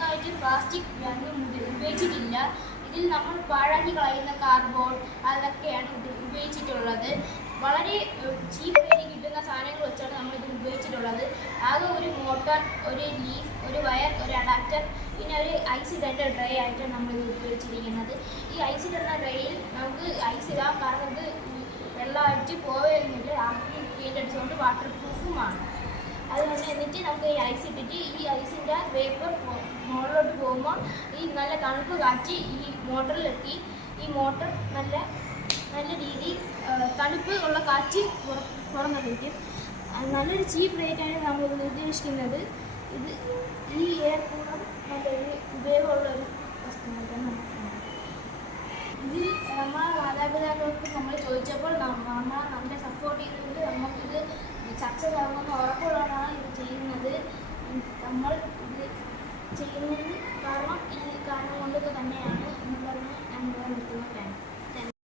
അധികമായിട്ട് പ്ലാസ്റ്റിക് ഉപയോഗിച്ചിട്ടില്ല. ഇതിൽ നമ്മൾ പാഴാക്കി കളയുന്ന കാർഡ്ബോർഡ് അതൊക്കെയാണ് ഇത് ഉപയോഗിച്ചിട്ടുള്ളത്. വളരെ ചീപ്പ് റേറ്റിൽ കിട്ടുന്ന സാധനങ്ങൾ വെച്ചാണ് നമ്മൾ ഇത് ഉപയോഗിച്ചിട്ടുള്ളത്. ആകെ ഒരു മോട്ടർ, ഒരു ലീഫ്, ഒരു വയർ, ഒരു അഡാപ്റ്റർ, പിന്നെ ഒരു ഐസ് ഇടേണ്ട ട്രേ ആയിട്ടാണ് നമ്മൾ ഇത് ഉപയോഗിച്ചിരിക്കുന്നത്. ഈ ഐസ് ഇടുന്ന ട്രേയിൽ നമുക്ക് ഐസ് ഇടാം, കാരണം ഇത് വെള്ളമായിട്ട് പോവുന്നില്ല. പെയിൻ്റ് അടിച്ചുകൊണ്ട് വാട്ടർ പ്രൂഫുമാണ്. അതുകൊണ്ട് എന്നിട്ട് നമുക്ക് ഈ ഐസ് ഇട്ടിട്ട് ഈ ഐസിൻ്റെ വേപ്പർ മുകളിലോട്ട് പോകുമ്പോൾ ഈ നല്ല തണുപ്പ് കാറ്റ് ഈ മോട്ടറിലെത്തി ഈ മോട്ടർ നല്ല രീതിയിൽ തണുപ്പ് ഉള്ള കാറ്റ് പുറന്നെടുക്കും. നല്ലൊരു ചീപ്പ് റേറ്റാണ് നമ്മൾ ഉദ്ദേശിക്കുന്നത്. ഈ എയർ കൂളർ നല്ലൊരു ഉപയോഗമുള്ളൊരു വസ്തുവായിട്ടാണ് നമുക്ക്. ഇതിൽ നമ്മളെ മാതാപിതാക്കൾക്ക് നമ്മൾ ചോദിച്ചപ്പോൾ നമ്മളെ സപ്പോർട്ട് ചെയ്തുകൊണ്ട് നമുക്കിത് സക്സസ് ആകുമെന്ന് ഉറപ്പുള്ളതാണ് ഇത് ചെയ്യുന്നത്. നമ്മൾ ഇത് ചെയ്യുന്നത് കാരണം ഈ കാരണം കൊണ്ടൊക്കെ തന്നെയാണ് എന്ന് പറഞ്ഞ് ഞാൻ നിർത്തുന്നു.